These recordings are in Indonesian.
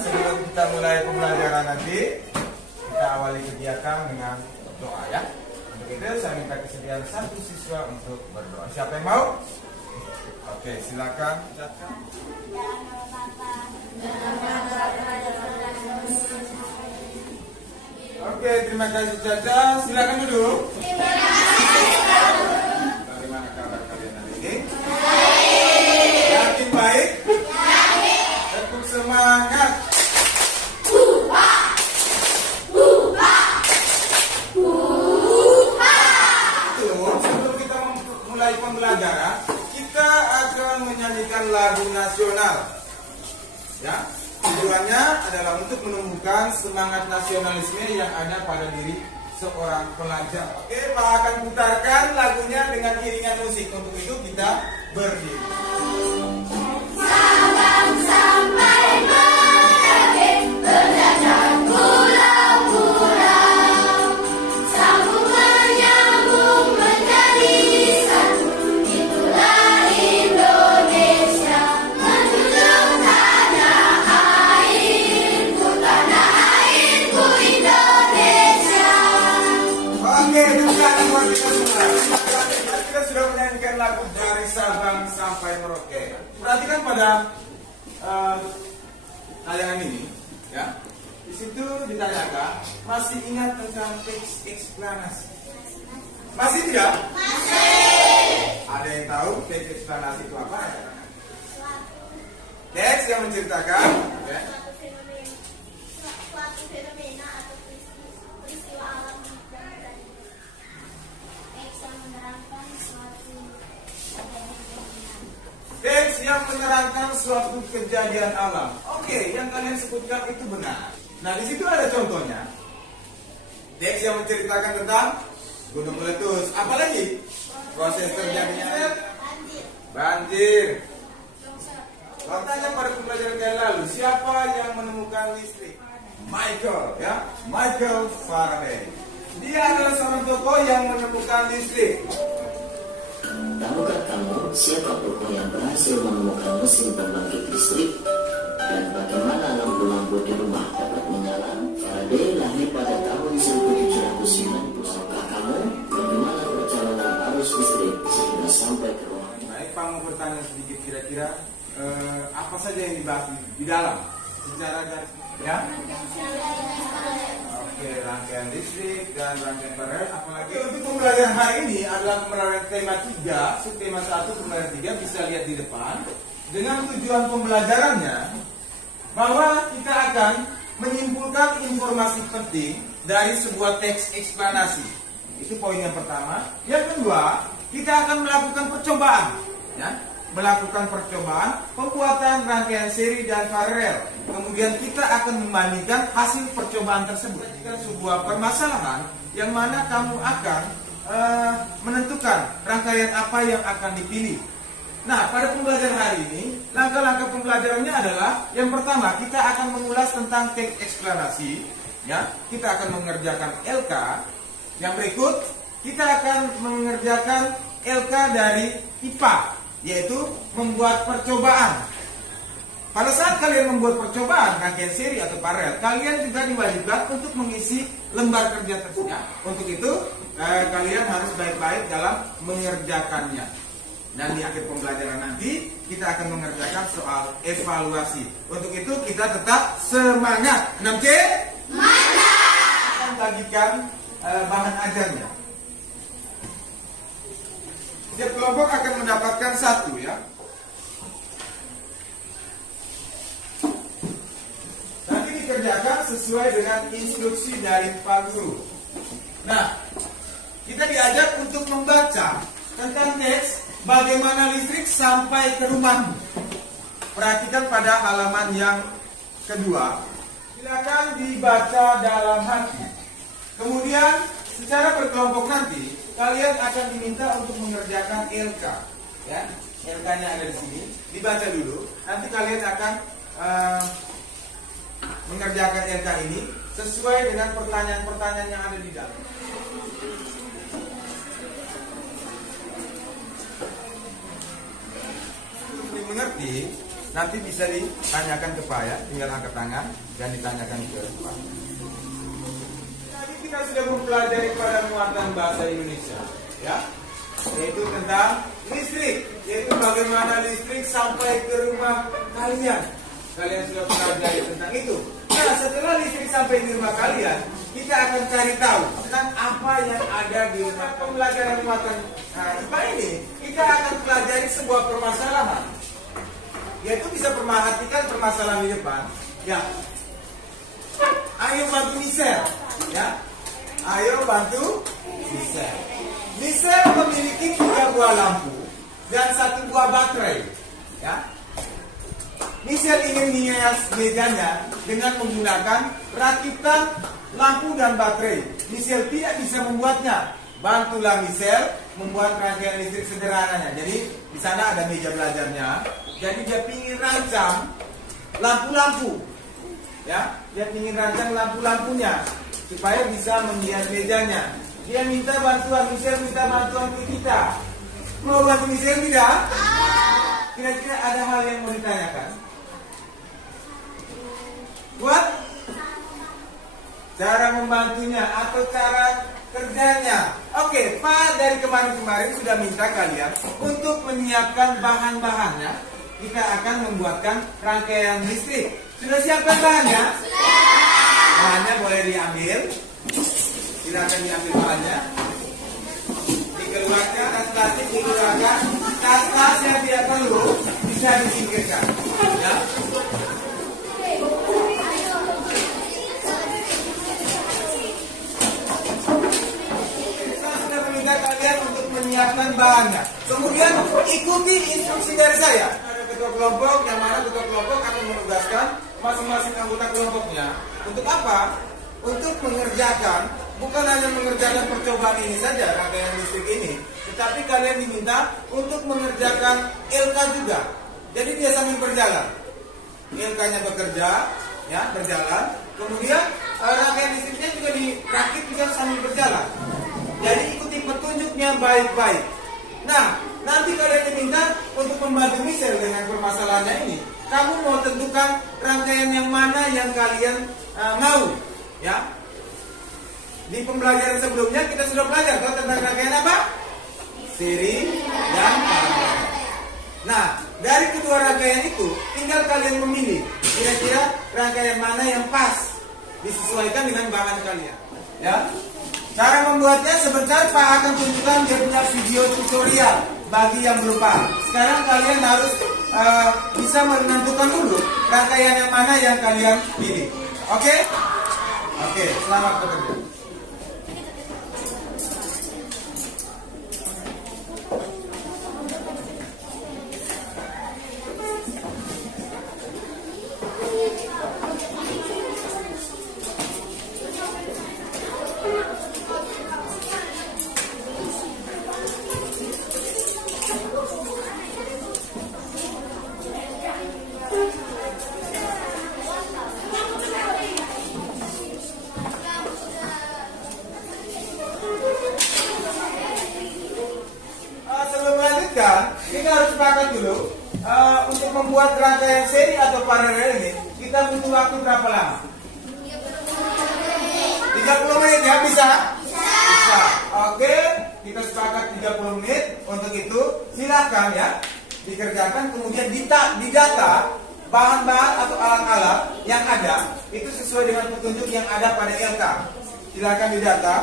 sebelum kita mulai pembelajaran nanti, kita awali kegiatan dengan doa ya. Untuk itu saya minta kesediaan satu siswa untuk berdoa. Siapa yang mau? Oke, silakan. Oke, terima kasih Caca. Silakan duduk. Bagaimana kabar kalian hari ini? Yakin baik? Tetap semangat. Sebelum kita mulai pembelajaran, kita akan menyanyikan lagu nasional. Ya, tujuannya adalah untuk menumbuhkan semangat nasionalisme yang ada pada diri seorang pelajar. Oke, Pak akan putarkan lagunya dengan iringan musik. Untuk itu kita berdiri. Salam sampai Merauke, belajar pulau-pulau, sambung menyambung menjadi satu, itulah Indonesia, menjunjung tanah airku Indonesia. Oke, bukan buat kita semua. Kita sudah menyanyikan lagu dari Sabang sampai Merauke. Perhatikan pada tayangan ini, ya. Di situ ditanyakan, masih ingat tentang teks eksplanasi? Masih tidak? Masih. Ada yang tahu teks eksplanasi itu apa? Teks yang menceritakan, ya. Suatu fenomena atau peristiwa alam yang terjadi. Teks yang menerangkan suatu Teks yang menerangkan suatu kejadian alam. Oke, yang kalian sebutkan itu benar. Nah, di situ ada contohnya. Teks yang menceritakan tentang gunung meletus. Apalagi proses terjadinya banjir. Kalau tanya pada pembelajaran kali lalu, siapa yang menemukan listrik? Michael, ya, Michael Faraday. Dia adalah seorang tokoh yang menemukan listrik. Tahukah kamu siapa tokoh yang berhasil menemukan mesin pembangkit listrik dan bagaimana lampu-lampu di rumah dapat menyala? Faraday lahir pada tahun 1790. Tahukah kamu bagaimana perjalanan arus listrik sehingga sampai ke rumah? Baik, Pak mau bertanya sedikit kira-kira apa saja yang dibahas di dalam secara garis, ya? Oke, rangkaian listrik dan rangkaian paralel. Apalagi untuk pembelajaran hari ini adalah pembelajaran tema 3, subtema 1, pembelajaran 3 bisa lihat di depan. Dengan tujuan pembelajarannya bahwa kita akan menyimpulkan informasi penting dari sebuah teks eksplanasi. Itu poin yang pertama. Yang kedua, kita akan melakukan percobaan, ya. Melakukan percobaan pembuatan rangkaian seri dan paralel. Kemudian kita akan membandingkan hasil percobaan tersebut dengan sebuah permasalahan yang mana kamu akan menentukan rangkaian apa yang akan dipilih. Nah, pada pembelajaran hari ini, langkah-langkah pembelajarannya adalah yang pertama, kita akan mengulas tentang teks eksplanasi, ya. Kita akan mengerjakan LK. Yang berikut, kita akan mengerjakan LK dari IPA, yaitu membuat percobaan. Pada saat kalian membuat percobaan rangkaian seri atau paralel, kalian juga diwajibkan untuk mengisi lembar kerja tersebut. Untuk itu, kalian harus baik-baik dalam mengerjakannya. Dan di akhir pembelajaran nanti, kita akan mengerjakan soal evaluasi. Untuk itu, kita tetap semangat. 6C? Mantap! Akan bagikan bahan ajarnya. Setiap kelompok akan mendapatkan satu, ya. Nanti dikerjakan sesuai dengan instruksi dari Pak Guru. Nah, kita diajak untuk membaca tentang teks bagaimana listrik sampai ke rumahmu. Perhatikan pada halaman yang kedua. Silakan dibaca dalam hati. Kemudian secara berkelompok nanti kalian akan diminta untuk mengerjakan LK, ya. LK-nya ada di sini. Dibaca dulu. Nanti kalian akan mengerjakan LK ini sesuai dengan pertanyaan-pertanyaan yang ada di dalam. Untuk dimengerti, Nanti bisa ditanyakan ke Pak ya, tinggal angkat tangan dan ditanyakan ke Pak. Tadi kita sudah mempelajari pada muatan bahasa Indonesia, ya, yaitu tentang listrik, yaitu bagaimana listrik sampai ke rumah kalian. Kalian sudah pelajari tentang itu. Nah, setelah listrik sampai di rumah kalian, kita akan cari tahu tentang apa yang ada di rumah. Pembelajaran muatan IPA ini, kita akan pelajari sebuah permasalahan, yaitu bisa perhatikan permasalahan di depan. Ya, ayo bantu Michelle, ya. Ayo bantu Michelle. Michelle memiliki 3 buah lampu dan 1 buah baterai, ya. Michelle ingin menghias mejanya dengan menggunakan rakitan lampu dan baterai. Michelle tidak bisa membuatnya. Bantulah Michelle membuat rangkaian listrik sederhananya. Jadi di sana ada meja belajarnya. Jadi dia ingin rancang lampu-lampu, ya. Dia ingin rancang lampu-lampunya supaya bisa menghias mejanya. Dia minta bantuan, Michelle minta bantuan ke kita. Mau bantu Michelle tidak? Kira-kira ada hal yang mau ditanyakan? Buat cara membantunya atau cara kerjanya. Oke, Pak dari kemarin-kemarin sudah minta kalian untuk menyiapkan bahan-bahannya. Kita akan membuatkan rangkaian listrik. Sudah siapkan bahannya? Bahannya boleh diambil. Silakan diambil bahannya. Dikeluarkan, tas plastik dikeluarkan. Tas-tas yang tidak perlu bisa disingkirkan. Ya. Kalian untuk menyiapkan bahannya. Kemudian ikuti instruksi dari saya. Ada ketua kelompok, yang mana ketua kelompok akan menugaskan masing-masing anggota kelompoknya. Untuk apa? Untuk mengerjakan, bukan hanya mengerjakan percobaan ini saja, rangkaian listrik ini, tetapi kalian diminta untuk mengerjakan LK juga. Jadi dia sambil berjalan. LK-nya bekerja, ya, berjalan. Kemudian rangkaian listriknya juga dirakit juga sambil berjalan. Jadi ikuti petunjuknya baik-baik. Nah, nanti kalian diminta untuk membantu Michelle dengan permasalahannya ini. Kamu mau tentukan rangkaian yang mana yang kalian mau, ya. Di pembelajaran sebelumnya kita sudah belajar tentang rangkaian apa? Seri dan paralel. Nah, dari kedua rangkaian itu tinggal kalian memilih kira-kira rangkaian mana yang pas disesuaikan dengan bahan kalian, ya. Cara membuatnya sebentar Pak akan tunjukkan dia punya video tutorial bagi yang belum paham. Sekarang kalian harus bisa menentukan dulu rangkaian yang mana yang kalian pilih. Oke? Oke, selamat bekerja. Kita harus sepakat dulu untuk membuat rangkaian seri atau paralel ini kita butuh waktu berapa lama? 30 menit ya, bisa? Bisa. Oke, kita sepakat 30 menit. Untuk itu silakan ya dikerjakan, kemudian didata bahan-bahan atau alat-alat yang ada itu sesuai dengan petunjuk yang ada pada LK. Silakan didata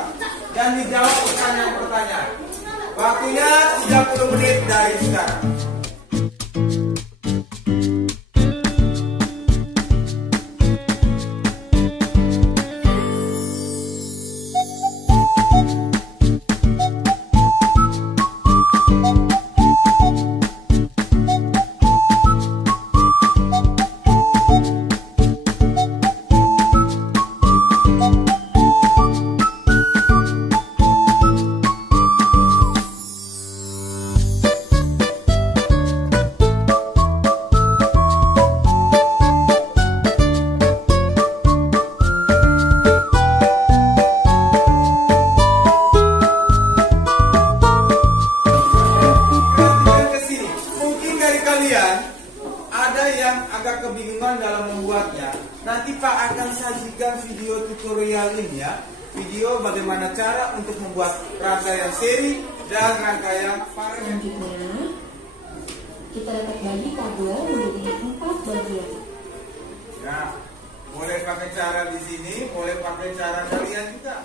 dan dijawab pertanyaan-pertanyaan. Waktunya 30 menit dari sekarang. dalam membuatnya. Nanti Pak akan sajikan video tutorial ini ya. Video bagaimana cara untuk membuat rangkaian seri dan rangkaian paralel. Selanjutnya, kita dapat bagi kabel menjadi 4 bagian. Ya, boleh pakai cara di sini, boleh pakai cara kalian juga.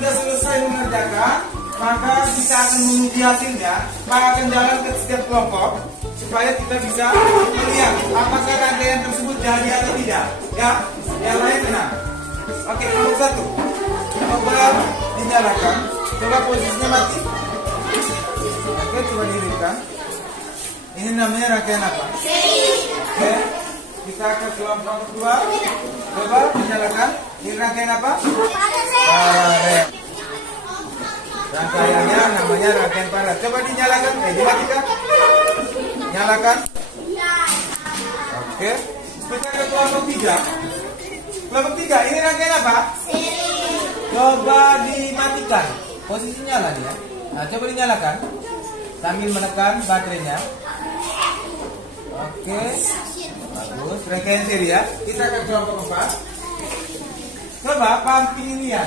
sudah selesai mengerjakan, maka kita akan menguji hasilnya. Pak akan jalan ke setiap kelompok supaya kita bisa melihat apakah rangkaian tersebut jadi atau tidak. Ya, yang lain tenang. Oke, kelompok satu, coba dinyalakan. Coba posisinya mati. Oke, coba dihidupkan. Ini namanya rangkaian apa? Oke, kita ke kelompok kedua. Coba dinyalakan. Ini rangkaian apa? Paralel. Rangkaiannya namanya rangkaian paralel. Coba dinyalakan. Dimatikan. Nyalakan. Oke. Kita ke kelompok tiga. Kelompok tiga. Ini rangkaian apa? Coba dimatikan. Posisi nyala ya. Nah, coba dinyalakan sambil menekan baterainya. Oke. Bagus. Rangkaian seri ya. Kita ke kelompok empat. Coba pumping ini ya.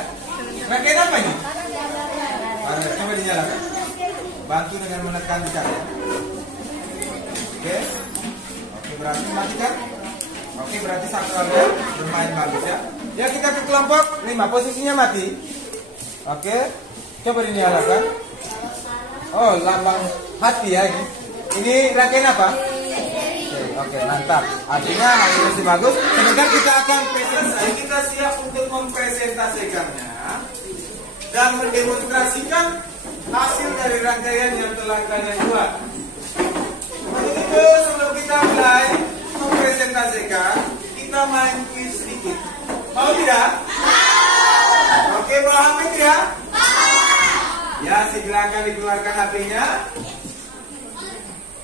Rangkaian apa ini? Paralel. Coba dinyalakan. Bantu dengan menekan di sana. Oke. Oke, berarti matikan. Oke, berarti satu bermain bagus ya. Ya, kita ke kelompok 5. Posisinya mati. Oke, coba dinyalakan. Oh, lambang hati ya ini. Ini rangkaian apa? Oke, mantap. Artinya hasilnya masih bagus. Sebentar kita akan presentasi. Kita siap untuk mempresentasikannya dan mendemonstrasikan hasil dari rangkaian yang telah kalian buat. Untuk itu, sebelum kita mulai mempresentasikan, kita main quiz sedikit. Mau tidak? Oke, pahami tidak? Ya, silakan dikeluarkan HP-nya.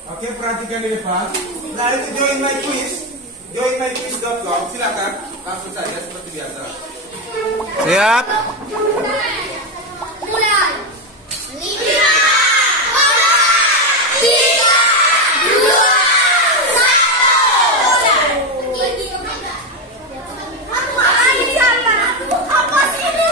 Oke, perhatikan di depan. Nah, itu join my quiz, joinmyquiz.com. Silakan, langsung saja seperti biasa. Siap? Mulai. 5, 4, 3, 2, 1. Apa sih ini?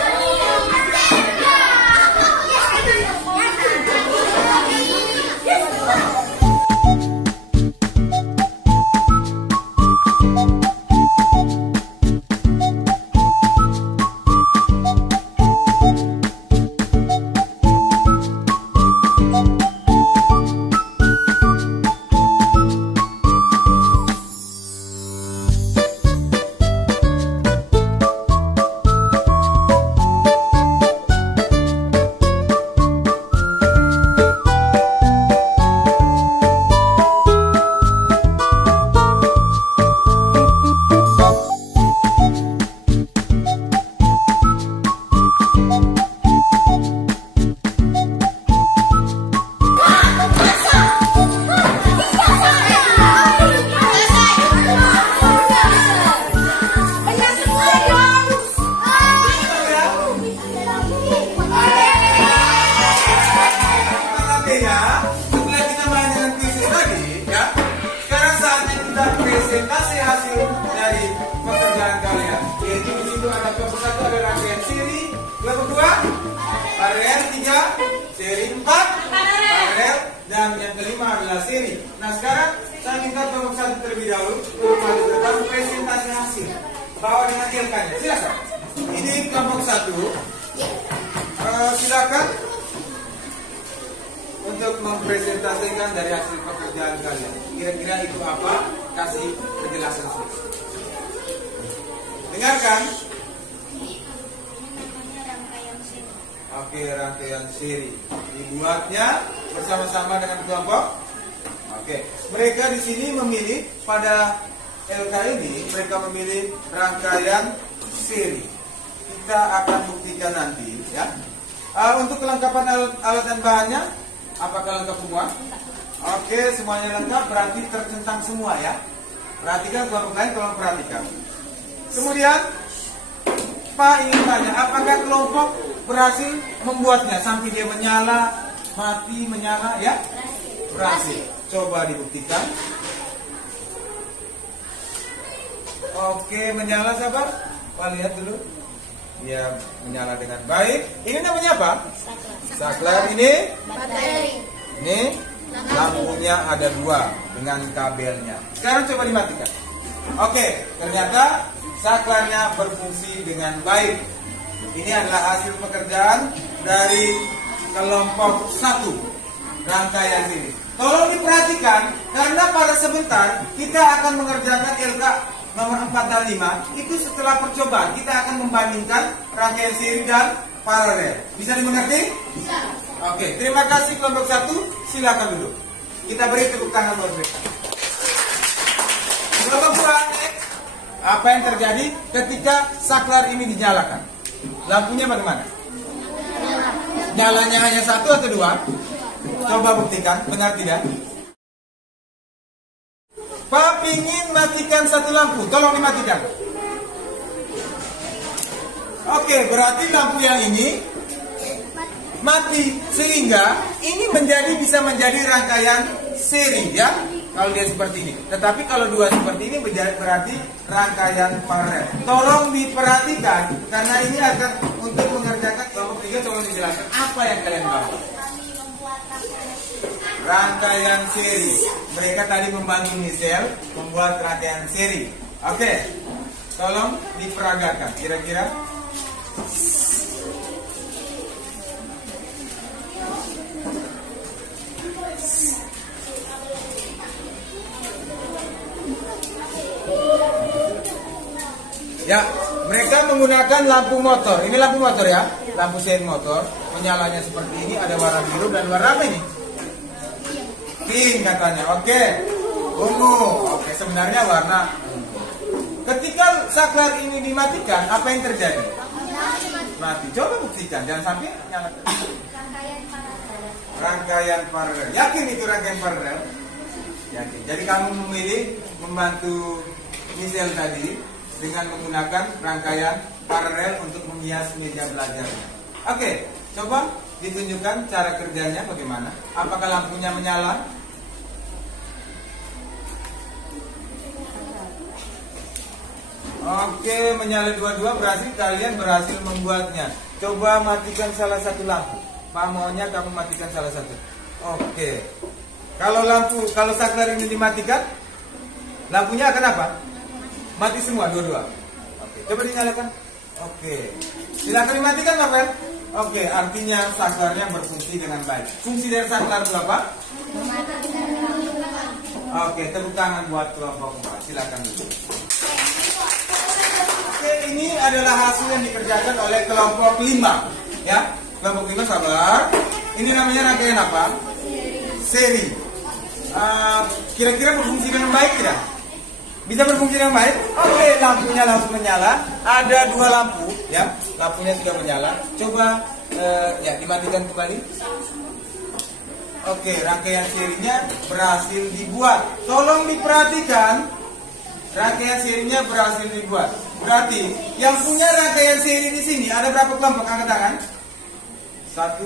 Presentasi hasil dari pekerjaan kalian. Yaitu di situ ada kelompok 1 ada rangkaian seri, kelompok 2 paralel, 3 seri, 4 paralel, dan yang kelima adalah seri. Nah, sekarang saya minta kelompok 1 terlebih dahulu untuk maju ke depan presentasi hasil. Bawa dengan ilkanya. Silakan. Ini kelompok 1. Silakan untuk mempresentasikan dari hasil pekerjaan kalian. Kira-kira itu apa? Kasih penjelasan sedikit. Dengarkan. Oke, rangkaian seri. Dibuatnya bersama-sama dengan kelompok. Oke, mereka di sini memilih pada LK ini, mereka memilih rangkaian seri. Kita akan buktikan nanti, ya. Untuk kelengkapan alat dan bahannya, apakah lengkap semua? Oke, semuanya lengkap, berarti tercentang semua ya. Perhatikan kelompok lain, tolong perhatikan. Kemudian, Pak ingin tanya, apakah kelompok berhasil membuatnya sampai dia menyala, mati, menyala, ya? Berhasil. Coba dibuktikan. Oke, menyala sabar. Pak lihat dulu. Dia menyala dengan baik. Ini namanya apa? Saklar. Ini? Baterai. Ini lampunya ada 2 dengan kabelnya. Sekarang coba dimatikan. Oke, ternyata saklarnya berfungsi dengan baik. Ini adalah hasil pekerjaan dari kelompok 1 rangkaian ini. Tolong diperhatikan karena pada sebentar kita akan mengerjakan LK nomor 4 dan 5. Itu setelah percobaan kita akan membandingkan rangkaian seri dan paralel. Bisa dimengerti? Bisa. Oke, terima kasih kelompok 1. Silakan duduk. Kita beri tepuk tangan buat mereka. Kelompok 2, apa yang terjadi ketika saklar ini dinyalakan? Lampunya bagaimana? Nyalanya hanya 1 atau 2? Coba buktikan, benar tidak? Pak ingin matikan 1 lampu, tolong dimatikan. Oke, berarti lampu yang ini mati, sehingga ini bisa menjadi rangkaian seri ya. Kalau dia seperti ini. Tetapi kalau 2 seperti ini berarti rangkaian paralel. Tolong diperhatikan karena ini akan untuk mengerjakan kelompok 3. Tolong dijelaskan apa yang kalian bawa. Rangkaian seri. Mereka tadi membantu Michelle membuat rangkaian seri. Oke, tolong diperagakan. Kira-kira Ya, mereka menggunakan lampu motor. Ini lampu motor ya, lampu sein motor. Menyalanya seperti ini, ada warna biru dan warna apa ini? Pink katanya. Oke, ungu. Oke, sebenarnya warna. Ketika saklar ini dimatikan, apa yang terjadi? Mati. Coba buktikan, jangan sampai nyalakan. Rangkaian paralel. Yakin itu rangkaian paralel? Yakin. Jadi kamu memilih membantu Michelle tadi dengan menggunakan rangkaian paralel untuk menghias meja belajarnya. Oke, coba ditunjukkan cara kerjanya bagaimana. Apakah lampunya menyala? Oke, menyala dua-dua, berarti kalian berhasil membuatnya. Coba matikan salah satu lampu. Pak maunya kamu matikan salah satu. Oke. Kalau saklar ini dimatikan, lampunya akan apa? Mati semua dua-dua. Oke, coba dinyalakan. Oke. Silakan dimatikan, Bapak. Oke, artinya saklarnya berfungsi dengan baik. Fungsi dari saklar itu apa? Oke, tepuk tangan buat kelompok 4. Silakan dulu. Oke, ini adalah hasil yang dikerjakan oleh kelompok 5. Ya, kelompok 5 sabar. Ini namanya rangkaian apa? Seri. Kira-kira berfungsi dengan baik tidak? Bisa berfungsi dengan baik? Oke, lampunya langsung menyala. Ada 2 lampu, ya. Lampunya sudah menyala. Coba ya dimatikan kembali. Oke, rangkaian serinya berhasil dibuat. Tolong diperhatikan, rangkaian serinya berhasil dibuat. Berarti yang punya rangkaian seri di sini ada berapa kelompok? Angkat tangan. 1,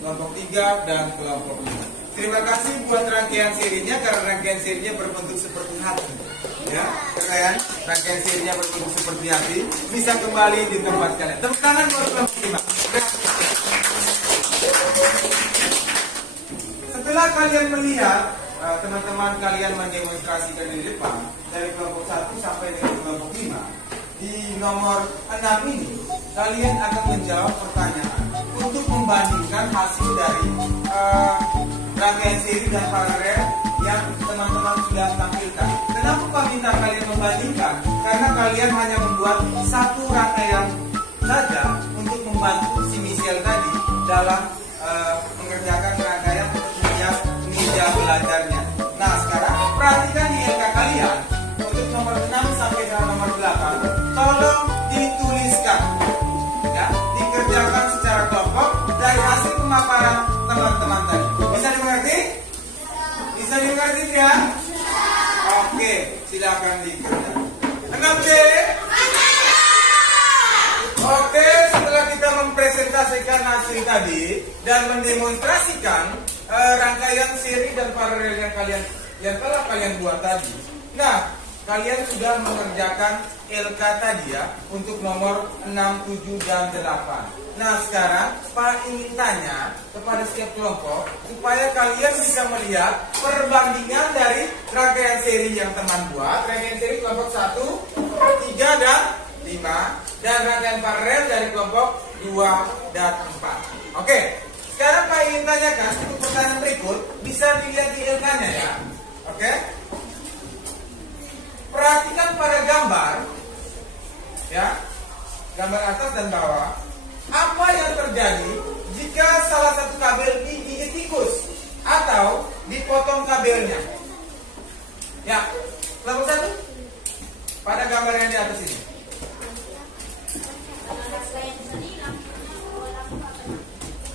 kelompok 3 dan kelompok 5. Terima kasih buat rangkaian serinya karena rangkaian serinya berbentuk seperti hati. Ya, keren. Rangkaian serinya berbentuk seperti hati. Bisa kembali di tempat kalian. Tepuk tangan buat kelompok 5. Setelah kalian melihat teman-teman kalian mendemonstrasikan di depan dari kelompok 1 sampai dengan kelompok 5, di nomor 6 ini kalian akan menjawab pertanyaan untuk membandingkan hasil dari rangkaian seri dan paralel yang teman-teman sudah tampilkan. Kenapa Pak minta kalian membandingkan? Karena kalian hanya membuat satu rangkaian saja untuk membantu si Michelle tadi dalam mengerjakan rangkaian menghias meja belajarnya. Nah, sekarang perhatikan di LK kalian untuk nomor 6 sampai dengan nomor 8. Tolong dituliskan, ya, dikerjakan secara kelompok dari hasil pemaparan teman-teman tadi. Bisa dimengerti? Bisa dimengerti ya? Oke, silakan dikerjakan. 6C. Oke, setelah kita mempresentasikan hasil tadi dan mendemonstrasikan rangkaian seri dan paralel yang telah kalian buat tadi. Nah, kalian sudah mengerjakan LK tadi ya untuk nomor 6, 7 dan 8. Nah, sekarang Pak ingin tanya kepada setiap kelompok supaya kalian bisa melihat perbandingan dari rangkaian seri yang teman buat. Rangkaian seri kelompok 1, 3 dan 5 dan rangkaian paralel dari kelompok 2 dan 4. Oke, sekarang Pak ingin tanyakan untuk pertanyaan berikut bisa dilihat di LK-nya ya. Oke. Perhatikan pada gambar ya, gambar atas dan bawah. Apa yang terjadi jika salah satu kabel digigit tikus atau dipotong kabelnya? Ya, kelompok 1 pada gambar yang di atas ini.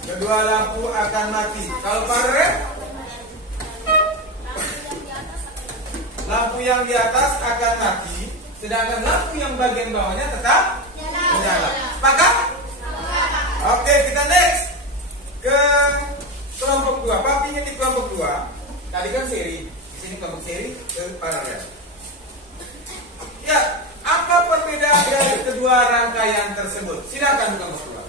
Kedua lampu akan mati. Kalau paralel, lampu yang di atas akan mati, sedangkan lampu yang bagian bawahnya tetap menyala. Sepakat? Oke, kita next ke kelompok 2. Pak ingin di kelompok 2. Tadi kan seri, di sini kelompok seri ke paralel. Ya, apa perbedaan dari kedua rangkaian tersebut? Silakan kelompok 2.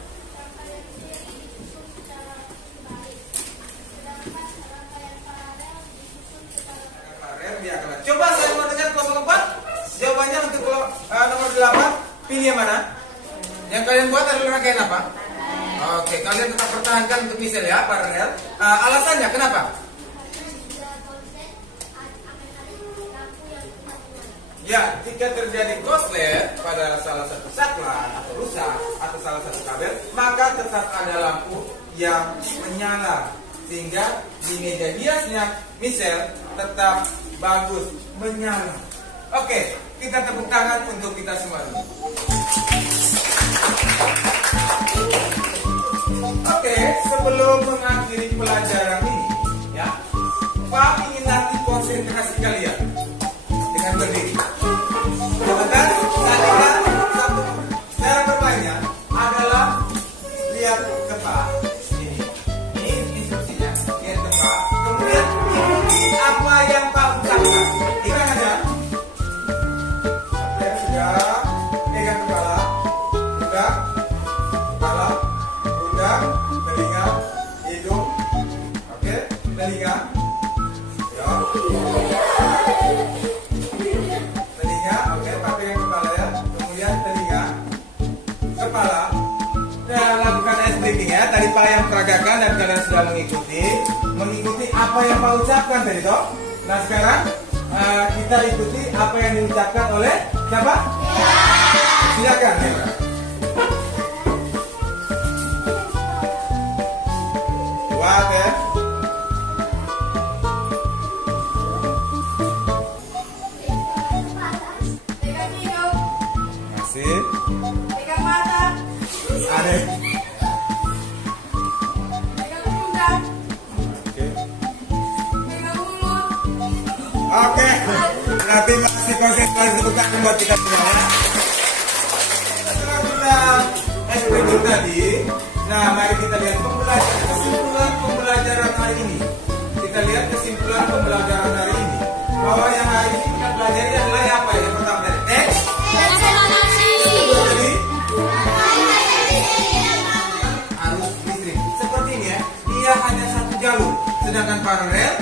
Coba saya mau dengar kelompok 4. Jawabannya untuk nomor 8. Pilih yang mana? Yang kalian buat adalah rangkaian apa? Oke, kalian tetap pertahankan untuk Michelle ya, paralel. Alasannya kenapa? Ya, jika terjadi korslet pada salah satu saklar atau rusak atau salah satu kabel, maka tetap ada lampu yang menyala sehingga di meja hiasnya Michelle tetap bagus menyala. Oke, kita tepuk tangan untuk kita semua dulu. Oke, sebelum mengakhiri pelajaran ini, ya, Pak ingin nanti konsentrasi kalian dengan berdiri. Sebentar, satu cara bermainnya adalah lihat ke Pak. Ini instruksinya, lihat ke Pak. Kemudian ikuti apa yang Pak ucapkan. Ingat aja. Oke, sudah. Pegang kepala, sudah. Kepala, sudah. Telinga, hidung. Oke, telinga. Ya. Telinga, oke, Pak pegang kepala ya. Kemudian telinga, kepala. Nah, lakukan ice breaking ya. Tadi Pak yang peragakan dan kalian sudah mengikuti apa yang Pak ucapkan tadi toh. Nah sekarang kita ikuti apa yang diucapkan oleh siapa? Silakan ya. Kuat ya. Pegang hidung, Masih. pegang mata, Ada. pegang pundak, Oke. pegang mulut. Oke. Berarti masih konsentrasi bukan buat kita semua ya. Setelah kita ice breaking tadi, nah mari kita lihat kesimpulan pembelajaran hari ini. Kita lihat kesimpulan pembelajaran hari ini. Bahwa yang hari ini kita pelajari adalah apa ya? Yang pertama dari teks. Kedua tadi arus listrik. Seperti ini ya. Dia hanya satu jalur, sedangkan paralel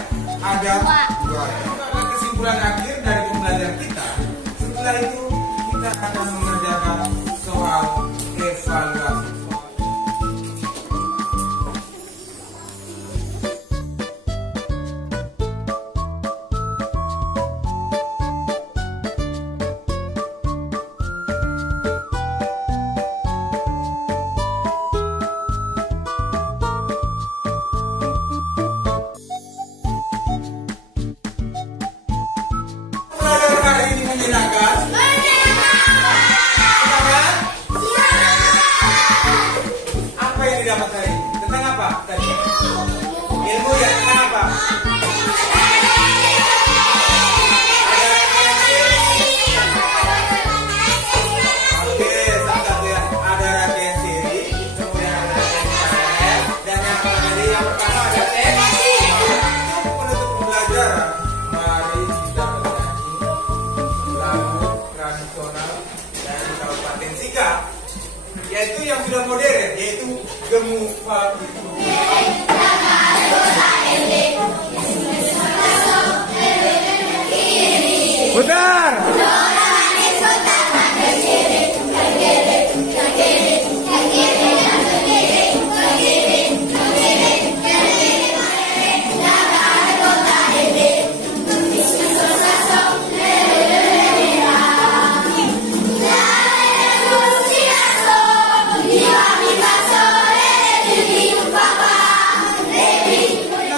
ada dua. Itu adalah kesimpulan akhir dari pembelajaran kita. Setelah itu kita akan mengerjakan soal evaluasi. Pelajaran hari ini menyenangkan. Semangat. Apa yang didapat hari ini? Tentang apa tadi? Ilmu ya, tentang apa? Oke, satu ya. Ada rangkaian siri, kemudian ada rangkaian paralel, dan yang tadi yang pertama ada teks. Untuk menutup pembelajaran, mari kita menyanyi lagu tradisional dari Kabupaten Sika, yaitu yang sudah modern, yaitu Gemu Fakitu. Putar.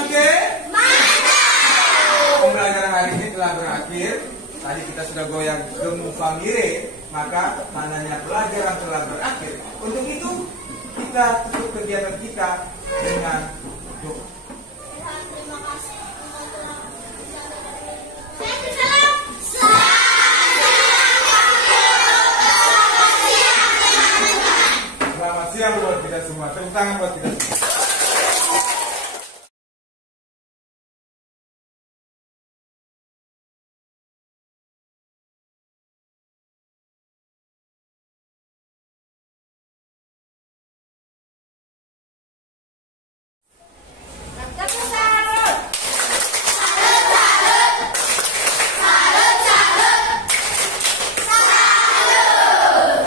Oke. Pembelajaran hari ini telah berakhir. Tadi kita sudah goyang Gemu Famire, maka tandanya pelajaran telah berakhir. Untuk itu kita tutup kegiatan kita dengan doa. Terima kasih. Selamat siang buat kita semua. Tepuk tangan buat kita semua.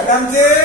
Adam C.